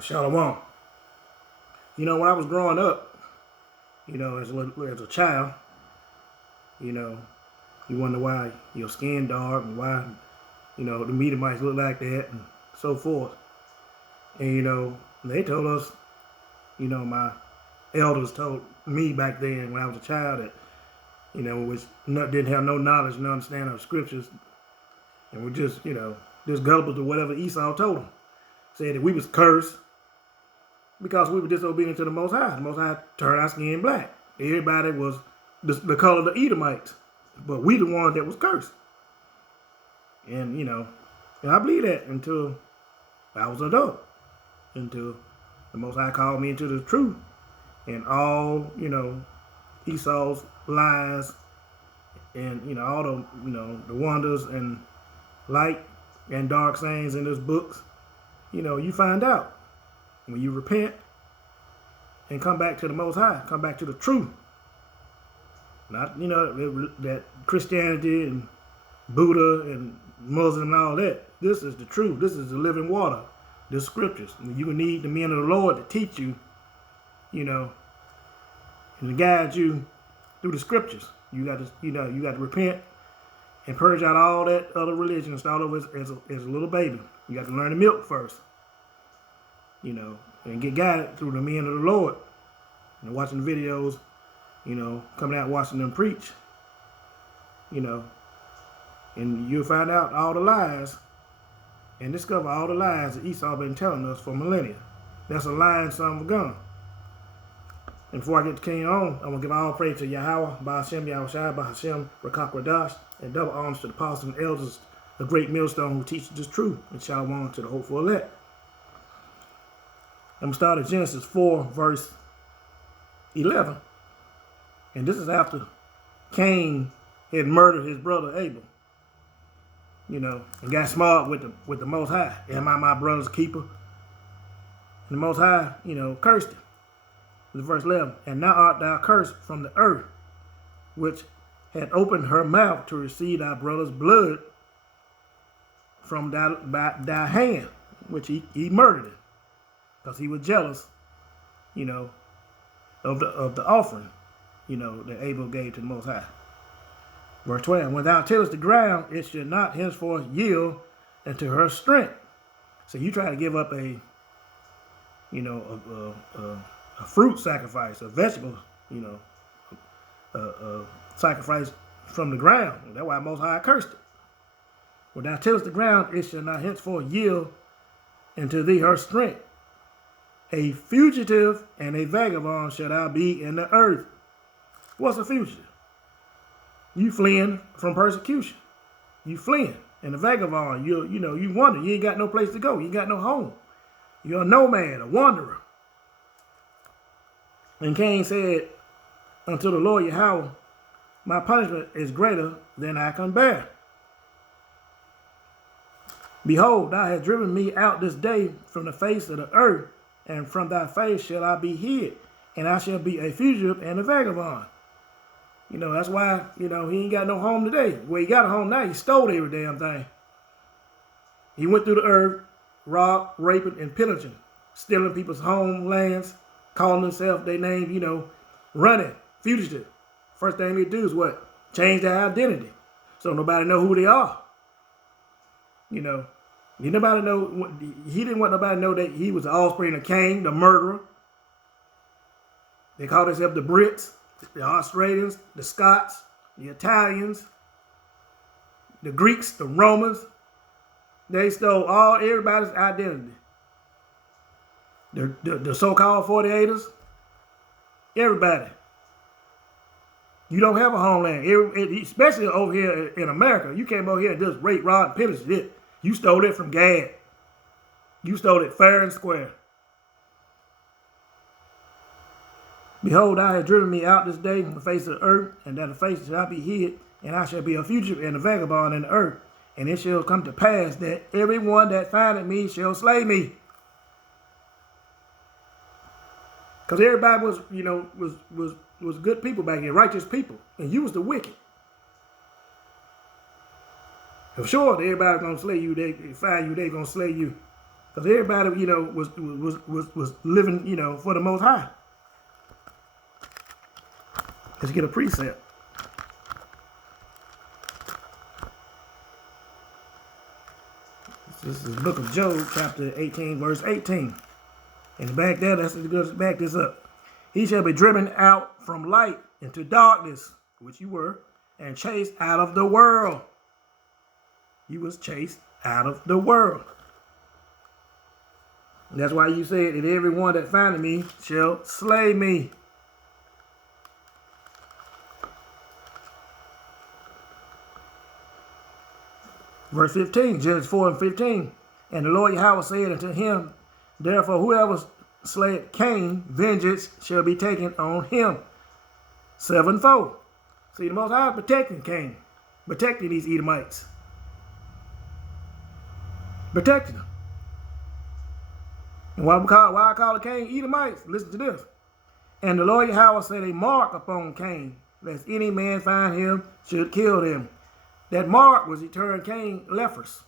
Shalom. When I was growing up, as a child, you know, you wonder why your skin dark and why, the Medomites look like that and so forth. And, they told us, my elders told me back then when I was a child that, didn't have no knowledge and understanding of scriptures and were just gullible to whatever Esau told them. Said that we was cursed because we were disobedient to the Most High. The Most High turned our skin black. Everybody was the color of the Edomites, but we the one that was cursed. And I believed that until I was an adult, until the Most High called me into the truth, and all Esau's lies, and all the wonders and light and dark sayings in his books. You find out when you repent and come back to the Most High, come back to the truth. Not, that Christianity and Buddha and Muslim and all that. This is the truth. This is the living water. The scriptures. And you need the men of the Lord to teach you, and to guide you through the scriptures. You got to repent and purge out all that other religion and start over as a little baby. You got to learn the milk first. And get guided through the men of the Lord. And watching the videos, coming out watching them preach. And you'll find out all the lies and discover all the lies that Esau been telling us for millennia. That's a lying son of a gun. And before I get to King on, I'm going to give all praise to Yahweh, Ba'ashem, Yahushua, Ba'ashem, Rakak Radash, and double honors to the apostles and elders, the great millstone who teaches this truth, and shalom to the hopeful elect. I'm going to start at Genesis 4, verse 11. And this is after Cain had murdered his brother Abel. And got smart with the Most High. Am I my brother's keeper? And the Most High, cursed him. Verse 11. And now art thou cursed from the earth, which had opened her mouth to receive thy brother's blood from thy hand, which he murdered him. Because he was jealous, of the offering, that Abel gave to the Most High. Verse 12, when thou tillest the ground, it should not henceforth yield unto her strength. So you try to give up a fruit sacrifice, a vegetable, sacrifice from the ground. That's why Most High cursed it. When thou tillest the ground, it shall not henceforth yield unto thee her strength. A fugitive and a vagabond shall thou be in the earth. What's a fugitive? You fleeing from persecution. You fleeing. And a vagabond, you wander. You ain't got no place to go. You ain't got no home. You're a nomad, a wanderer. And Cain said unto the Lord Yahweh, my punishment is greater than I can bear. Behold, thou hast driven me out this day from the face of the earth, and from thy face shall I be hid, and I shall be a fugitive and a vagabond. That's why, he ain't got no home today. Well, he got a home now. He stole every damn thing. He went through the earth, robbing, raping, and pillaging, stealing people's homelands, calling themselves their name, running, fugitive. First thing they do is what? Change their identity. So nobody know who they are. Nobody know. He didn't want nobody to know that he was the offspring of Cain, the murderer. They called themselves the Brits, the Australians, the Scots, the Italians, the Greeks, the Romans. They stole everybody's identity. The so-called 48ers, everybody. You don't have a homeland, especially over here in America. You came over here and just rape, rob, and pillage it. You stole it from Gad. You stole it fair and square. Behold, I have driven me out this day from the face of the earth, and that the face shall be hid, and I shall be a fugitive and a vagabond in the earth. And it shall come to pass that everyone that findeth me shall slay me. Because everybody was good people back then, righteous people, and you was the wicked. For sure, everybody's gonna slay you. They find you, they gonna slay you. Because everybody, you know, was living, you know, for the Most High. Let's get a precept. This is the book of Job, chapter 18, verse 18. And back there, let's back this up. He shall be driven out from light into darkness, which you were, and chased out of the world. You was chased out of the world. And that's why you said that everyone that findeth me shall slay me. Verse 15, Genesis 4 and 15. And the Lord Yahweh said unto him, therefore whoever slayed Cain, vengeance shall be taken on him sevenfold. See, the Most High is protecting Cain, protecting these Edomites. Protecting them. And why I call it Cain Edomites? Listen to this. And the Lord Yahweh set a mark upon Cain, lest any man find him should kill him. That mark was he turned Cain leprous,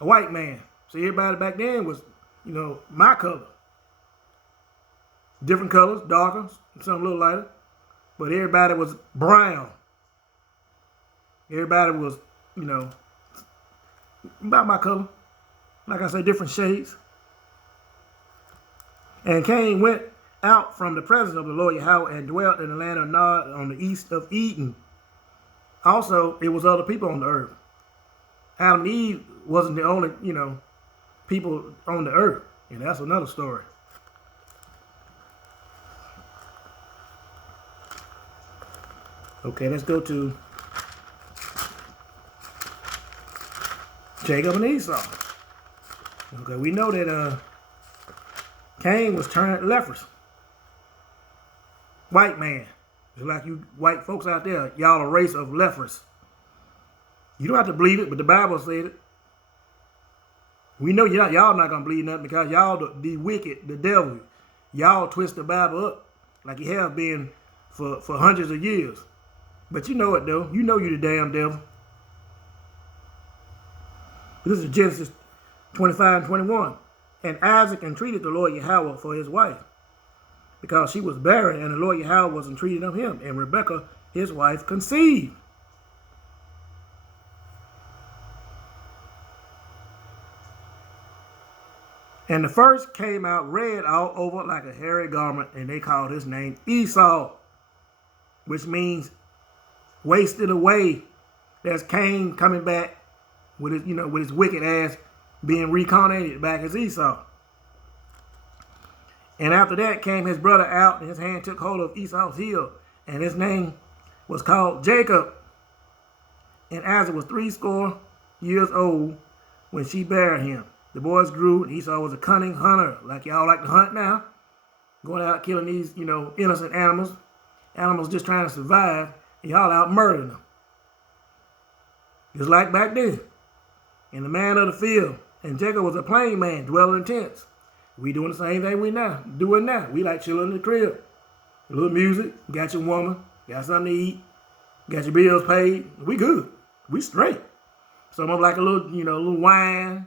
a white man. So everybody back then was, you know, my color. Different colors, darker, some a little lighter. But everybody was brown. Everybody was, you know, about my color. Like I said, different shades. And Cain went out from the presence of the Lord Yahweh and dwelt in the land of Nod on the east of Eden. Also, it was other people on the earth. Adam and Eve wasn't the only, you know, people on the earth. And that's another story. Okay, let's go to Jacob and Esau. Okay, we know that Cain was turned leprous. White man. Just like you white folks out there, y'all a race of lepers. You don't have to believe it, but the Bible said it. We know y'all not going to believe nothing because y'all the wicked, the devil. Y'all twist the Bible up like you have been for hundreds of years. But you know it though. You know you the damn devil. This is Genesis 25 and 21. And Isaac entreated the Lord Yahweh for his wife, because she was barren, and the Lord Yahweh was entreated of him. And Rebekah, his wife, conceived. And the first came out red all over like a hairy garment, and they called his name Esau, which means wasted away. There's Cain coming back with his, you know, with his wicked ass being reincarnated back as Esau. And after that came his brother out, and his hand took hold of Esau's heel, and his name was called Jacob. And Isaac was 80 years old when she bare him. The boys grew, and Esau was a cunning hunter, like y'all like to hunt now. Going out killing these, you know, innocent animals. Animals just trying to survive, and y'all out murdering them. Just like back then. And the man of the field. And Jacob was a plain man, dwelling in tents. We doing the same thing we doing now. We like chilling in the crib. A little music, got your woman, got something to eat, got your bills paid. We good. We straight. Some of them like a little, you know, a little wine,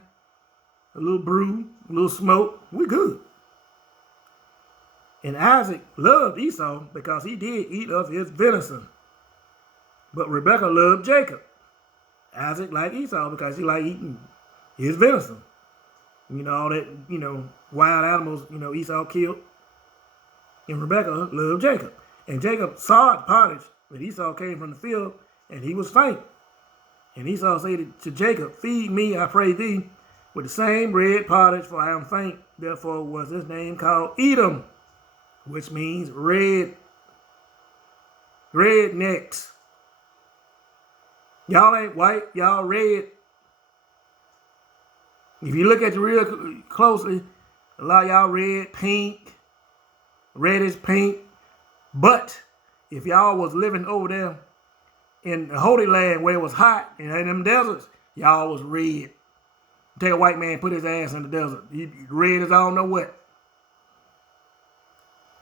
a little brew, a little smoke. We good. And Isaac loved Esau because he did eat of his venison. But Rebekah loved Jacob. Isaac liked Esau because he liked eating his venison. You know, all that, you know, wild animals, you know, Esau killed. And Rebekah loved Jacob. And Jacob saw the pottage that Esau came from the field, and he was faint. And Esau said to Jacob, feed me, I pray thee, with the same red pottage, for I am faint. Therefore was his name called Edom, which means red. Rednecks. Y'all ain't white, y'all red. If you look at you real closely, a lot of y'all red, pink, reddish pink. But if y'all was living over there in the Holy Land where it was hot and in them deserts, y'all was red. Take a white man, put his ass in the desert. He red as I don't know what.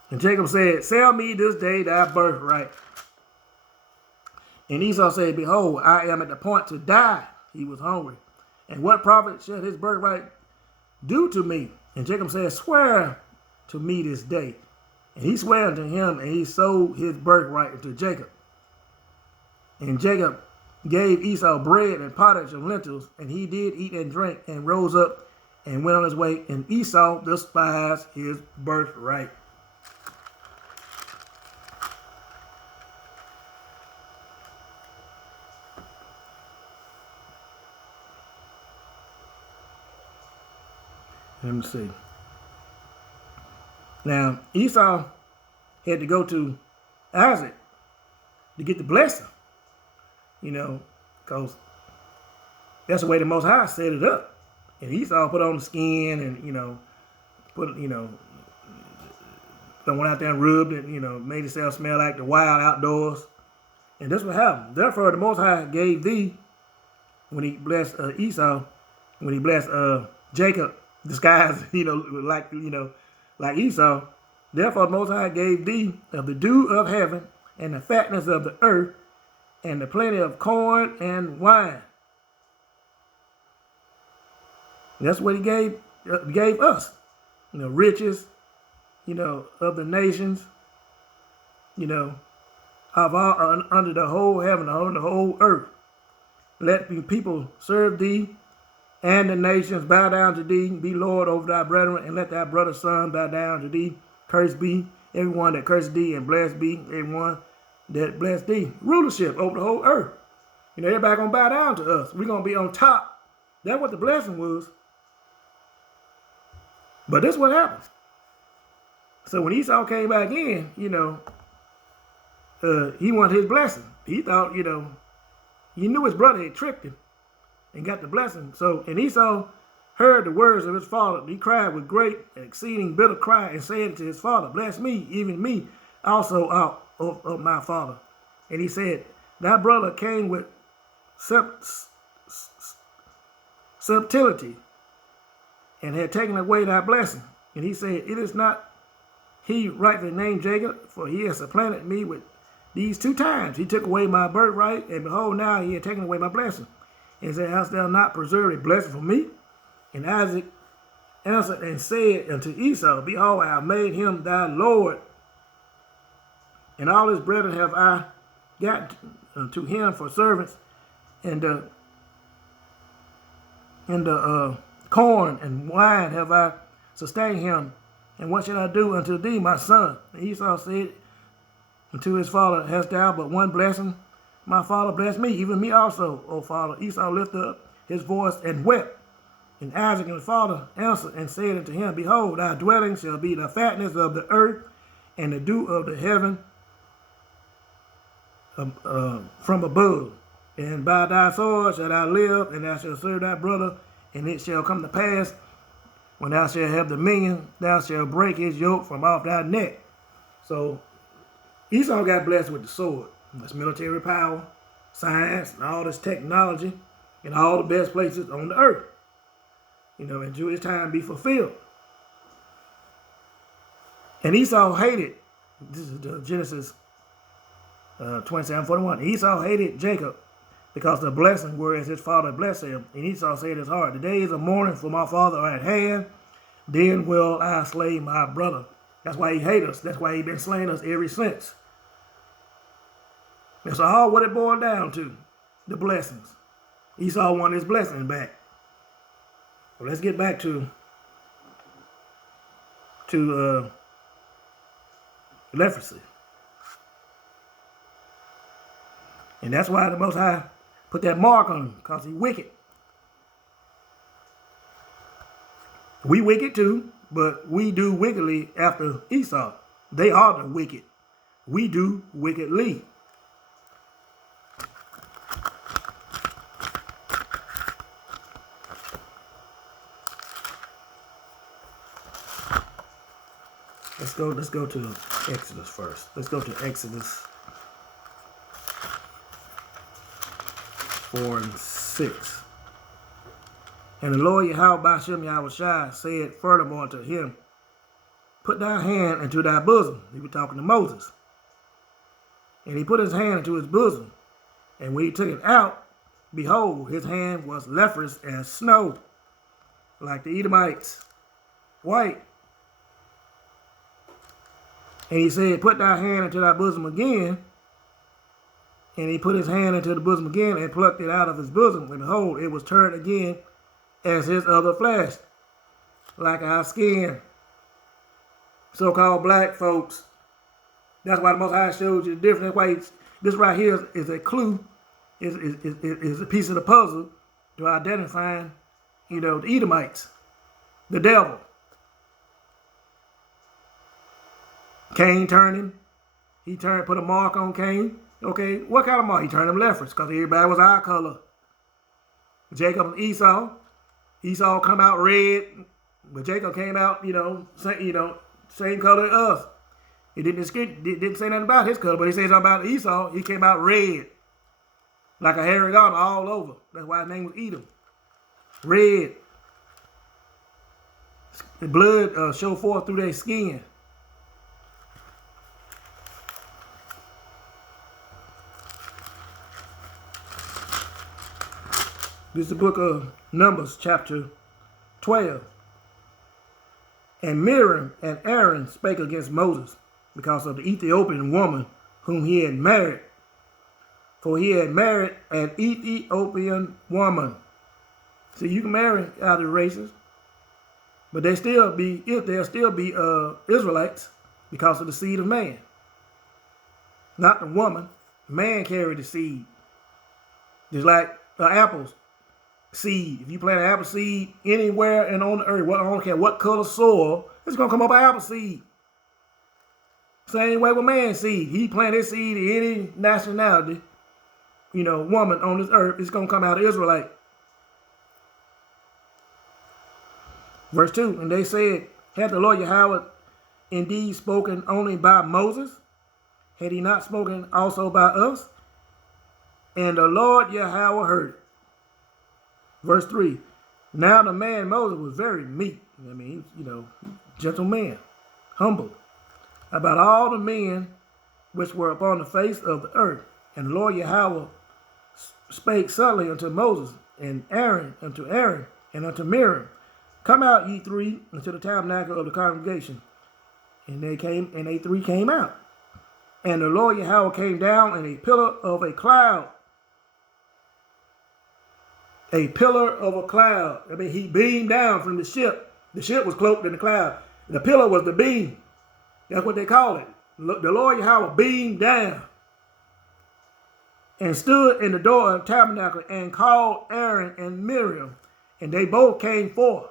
And Jacob said, sell me this day thy birthright. And Esau said, behold, I am at the point to die. He was hungry. And what profit shall his birthright do to me? And Jacob said, swear to me this day. And he swore unto him, and he sold his birthright to Jacob. And Jacob gave Esau bread and pottage of lentils, and he did eat and drink, and rose up and went on his way. And Esau despised his birthright. Let me see. Now, Esau had to go to Isaac to get the blessing, because that's the way the Most High set it up. And Esau put on the skin and, went out there and rubbed it, made itself smell like the wild outdoors. And this what happened. Therefore, the Most High gave thee, when he blessed Esau, when he blessed Jacob, disguised, like Esau. Therefore, the Most High gave thee of the dew of heaven and the fatness of the earth and the plenty of corn and wine. That's what he gave us. Riches, of the nations, of all under the whole heaven, on the whole earth. Let the people serve thee, and the nations bow down to thee. Be Lord over thy brethren, and let thy brother's son bow down to thee. Cursed be everyone that cursed thee, and blessed be everyone that blessed thee. Rulership over the whole earth. Everybody gonna bow down to us. We're gonna be on top. That's what the blessing was. But this is what happened. So when Esau came back in, he wanted his blessing. He thought, he knew his brother had tricked him and got the blessing. So, and Esau heard the words of his father. He cried with great and exceeding bitter cry and said to his father, bless me, even me also out of my father. And he said, thy brother came with subtlety and had taken away thy blessing. And he said, it is not he rightly named Jacob, for he has supplanted me with these 2 times. He took away my birthright, and behold, now he had taken away my blessing. And said, hast thou not preserved a blessing for me? And Isaac answered and said unto Esau, behold, I have made him thy Lord, and all his brethren have I got to him for servants, and the corn and wine have I sustained him. And what shall I do unto thee, my son? And Esau said unto his father, hast thou but one blessing? My father bless me, even me also, O father. Esau lifted up his voice and wept. And Isaac and his father answered and said unto him, behold, thy dwelling shall be the fatness of the earth and the dew of the heaven from above. And by thy sword shalt thou live, and thou shalt serve thy brother. And it shall come to pass, when thou shalt have dominion, thou shalt break his yoke from off thy neck. So Esau got blessed with the sword. That's military power, science, and all this technology, and all the best places on the earth. Until his time be fulfilled. And Esau hated, this is Genesis 27:41. Esau hated Jacob because the blessing whereas his father blessed him. And Esau said in his heart, the days of mourning for my father are at hand, then will I slay my brother. That's why he hates us. That's why he been slaying us ever since. That's all what it boiled down to, the blessings. Esau wanted his blessings back. Well, let's get back to leprosy. And that's why the Most High put that mark on him, because he's wicked. We wicked too, but we do wickedly after Esau. They are the wicked. We do wickedly. Let's go to Exodus first. Let's go to Exodus 4 and 6. And the Lord Yahweh Ba'ashem Yahushua said furthermore to him, put thy hand into thy bosom. He was talking to Moses. And he put his hand into his bosom. And when he took it out, behold, his hand was leprous as snow. like the Edomites, white. And he said, put thy hand into thy bosom again. And he put his hand into the bosom again and plucked it out of his bosom. And behold, it was turned again as his other flesh, like our skin. So-called black folks. That's why the Most High showed you the difference. That's why this right here is a clue, is a piece of the puzzle to identifying, the Edomites, the devil. Cain turning. He put a mark on Cain. Okay, what kind of mark? He turned him leprous because everybody was eye color. Jacob and Esau. Esau come out red, but Jacob came out, same color as us. He didn't say nothing about his color, but he says something about Esau. He came out red, like a hairy garment all over. That's why his name was Edom. Red. The blood showed forth through their skin. This is the book of Numbers, chapter 12. And Miriam and Aaron spake against Moses because of the Ethiopian woman whom he had married. For he had married an Ethiopian woman. See, you can marry out of races, but they'll still be Israelites because of the seed of man. Not the woman. Man carried the seed. Just like apples. Seed. If you plant an apple seed anywhere and on the earth, I don't care what color soil, it's going to come up an apple seed. Same way with man's seed. He planted his seed in any nationality, woman on this earth, it's going to come out of Israelite. Verse 2, and they said, had the Lord Yahweh indeed spoken only by Moses? Had he not spoken also by us? And the Lord Yahweh heard it. Verse 3, now the man Moses was very meek. Gentle man, humble, about all the men which were upon the face of the earth. And the Lord Yahweh spake suddenly unto Moses and unto Aaron, and unto Miriam, come out, ye three, into the tabernacle of the congregation. And they three came out. And the Lord Yahweh came down in a pillar of a cloud. A pillar of a cloud. He beamed down from the ship. The ship was cloaked in the cloud. The pillar was the beam. That's what they call it. The Lord Yahweh beamed down and stood in the door of the tabernacle and called Aaron and Miriam. And they both came forth.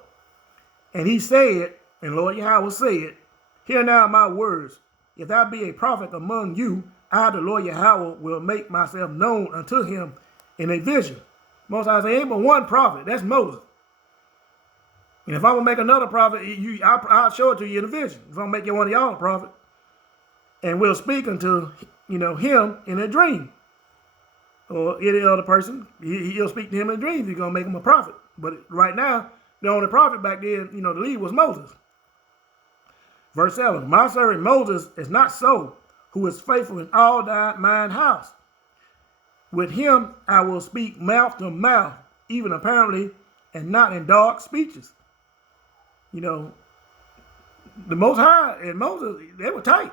And he said, and Lord Yahweh said, hear now my words. If thou be a prophet among you, I, the Lord Yahweh, will make myself known unto him in a vision. Most I say, ain't but one prophet. That's Moses. And if I'm going to make another prophet, I'll show it to you in a vision. If I'm going to make one of y'all a prophet. And we'll speak unto, him in a dream. Or any other person, he'll speak to him in a dream if you're going to make him a prophet. But right now, the only prophet back then, the lead was Moses. Verse 7, my servant Moses is not so, who is faithful in all mine house. With him I will speak mouth to mouth, even apparently, and not in dark speeches. The Most High and Moses, they were tight.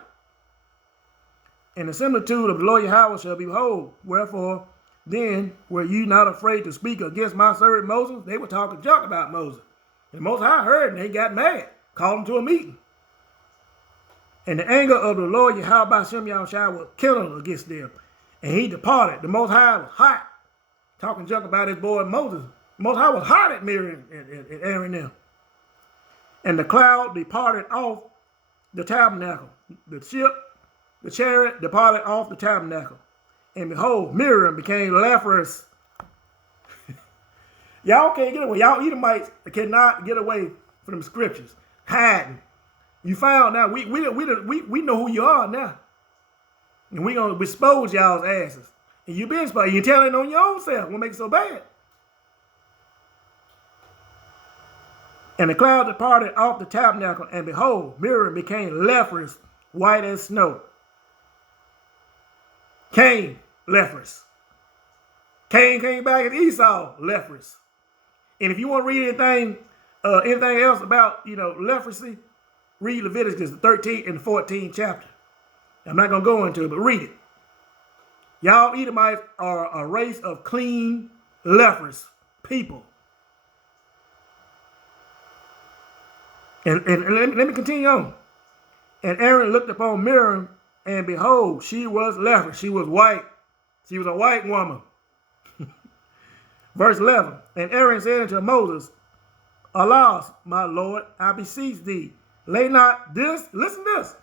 And the similitude of the Lord Yahweh shall be behold. Wherefore, then were you not afraid to speak against my servant Moses? They were talking junk about Moses. And the Most High heard and they got mad, called him to a meeting. And the anger of the Lord Yahweh by Shem Yahushua was kindled against them. And he departed. The Most High was hot, talking junk about his boy Moses. The Most High was hot at Miriam and Aaron them. And the cloud departed off the tabernacle. The ship, the chariot departed off the tabernacle. And behold, Miriam became leprous. Y'all can't get away. Y'all Edomites cannot get away from the scriptures. Hiding. You found now. We know who you are now. And we're going to expose y'all's asses. And you've been exposed. You're telling on your own self. What makes it so bad? And the cloud departed off the tabernacle, and behold, Miriam became leprous, white as snow. Cain, leprous. Cain came back as Esau, leprous. And if you want to read anything anything else about, leprosy, read Leviticus, the 13th and 14th chapter. I'm not going to go into it, but read it. Y'all Edomites are a race of clean, leprous people. And let me continue on. And Aaron looked upon Miriam, and behold, she was leprous. She was white. She was a white woman. Verse 11. And Aaron said unto Moses, Alas, my Lord, I beseech thee, lay not this, listen to this.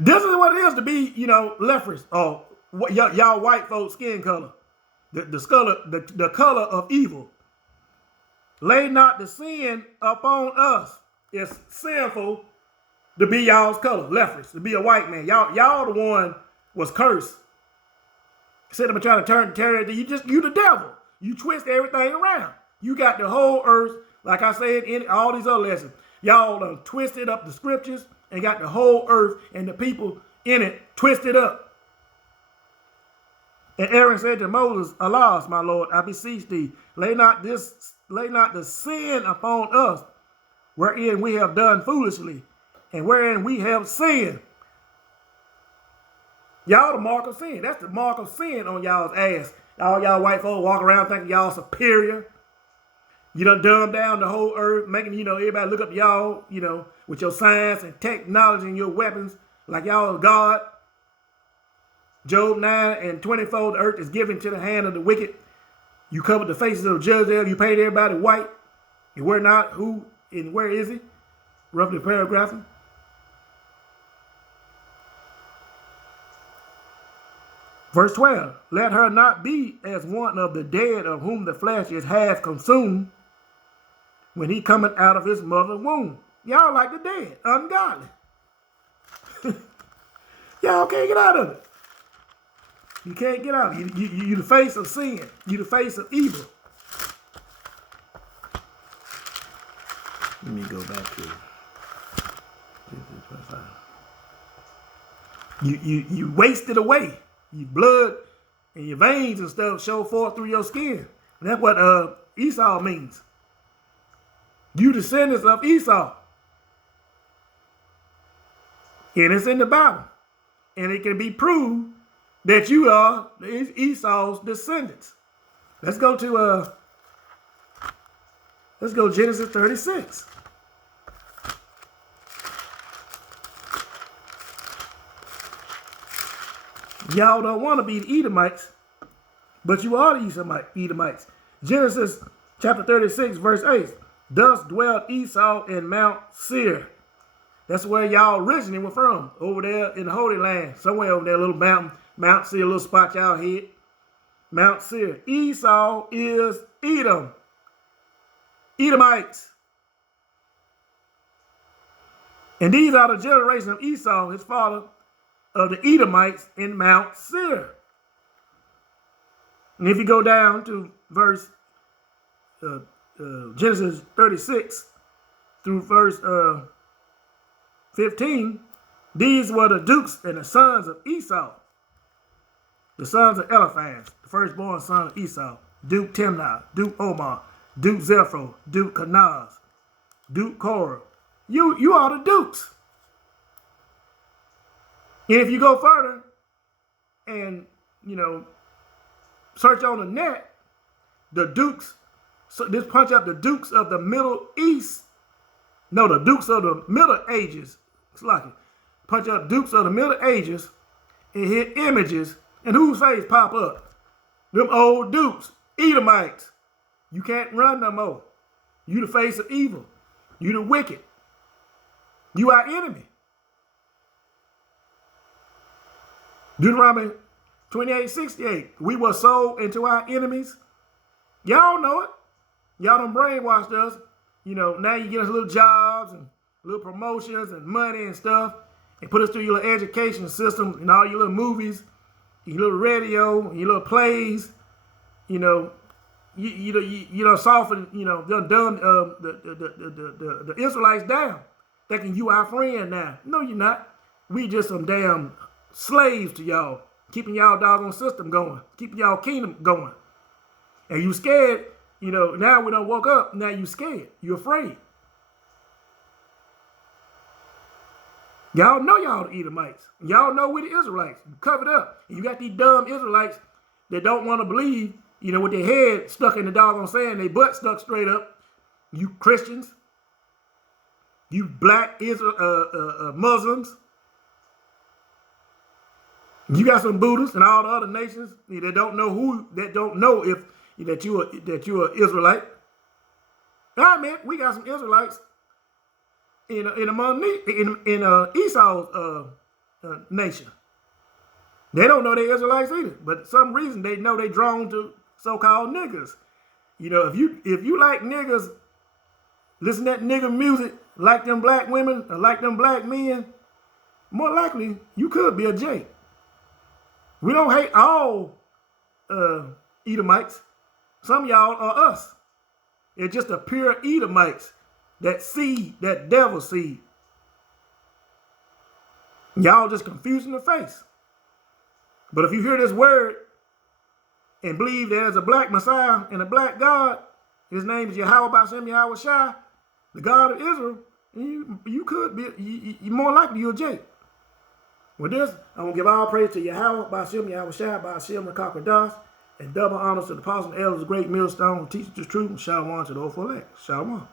This is what it is to be, leprous, or y'all white folks' skin color. The color of evil. Lay not the sin upon us. It's sinful to be y'all's color, leprous, to be a white man. Y'all the one was cursed. Instead of trying to tear it, you the devil. You twist everything around. You got the whole earth, like I said in all these other lessons. Y'all done twisted up the scriptures and got the whole earth and the people in it twisted up. And Aaron said to Moses, Alas, my Lord, I beseech thee, lay not the sin upon us, wherein we have done foolishly, and wherein we have sinned. Y'all the mark of sin. That's the mark of sin on y'all's ass. All y'all white folks walk around thinking y'all superior. You done dumbed down the whole earth, making, everybody look up y'all, with your science and technology and your weapons, like y'all are God. Job 9:24, the earth is given to the hand of the wicked. You covered the faces of the judge there. You painted everybody white. And where not, who, and where is he? Roughly paragraphing. Verse 12, let her not be as one of the dead of whom the flesh is half consumed when he cometh out of his mother's womb. Y'all like the dead, ungodly. Y'all can't get out of it. You can't get out. You the face of sin. You the face of evil. Let me go back to you wasted away. Your blood and your veins and stuff show forth through your skin. And that's what Esau means. You descendants of Esau. And it's in the Bible. And it can be proved that you are Esau's descendants. Let's go Genesis 36. Y'all don't want to be the Edomites, but you are the Edomites. Genesis chapter 36, verse 8. Thus dwelt Esau in Mount Seir. That's where y'all originally were from, over there in the Holy Land. Somewhere over there, a little mountain, Mount Seir, a little spot y'all hit. Mount Seir. Esau is Edom. Edomites. And these are the generation of Esau, his father, of the Edomites in Mount Seir. And if you go down to verse Genesis 36 through verse 15, these were the dukes and the sons of Esau. The sons of Eliphaz, the firstborn son of Esau, Duke Timnah, Duke Omar, Duke Zepho, Duke Kenaz, Duke Korah. You are the dukes. And if you go further and, search on the net, the dukes, so just punch up the dukes of the Middle East. No, the dukes of the Middle Ages. It's like it. Punch up dukes of the Middle Ages and hit images. And whose face pop up? Them old dukes, Edomites. You can't run no more. You the face of evil. You the wicked. You our enemy. Deuteronomy 28:68. We were sold into our enemies. Y'all know it. Y'all done brainwashed us. Now you get us little jobs and little promotions and money and stuff, and put us through your education system and all your little movies, your little radio, your little plays. You done soften, done the Israelites down, thinking you our friend now. No, you're not. We just some damn slaves to y'all, keeping y'all doggone system going, keeping y'all kingdom going. And you scared You know, now we done woke up, now you scared. You afraid. Y'all know y'all the Edomites. Y'all know we the Israelites. You covered up. You got these dumb Israelites that don't want to believe, you know, with their head stuck in the doggone sand, their butt stuck straight up. You Christians. You black Muslims. You got some Buddhists and all the other nations that don't know if that you're an Israelite. All right, man, we got some Israelites in Esau's nation. They don't know they're Israelites either, but for some reason they know they drawn to so-called niggas. You know, if you like niggas, listen to that nigga music, like them black women or like them black men, more likely you could be a J. We don't hate all Edomites. Some of y'all are us. It's just a pure Edomites. That seed, that devil seed. Y'all just confusing the face. But if you hear this word and believe there's a black Messiah and a black God, his name is Yahweh B'Shem Yahweh Shai, the God of Israel, you could be, you more likely you're a J. With this, I'm going to give all praise to Yahweh B'Shem Yahweh Shai B'Shem Rakakadas, and double honors to the apostles and elders of the great millstone who teach the truth, and shalom to the old elect. Shalom.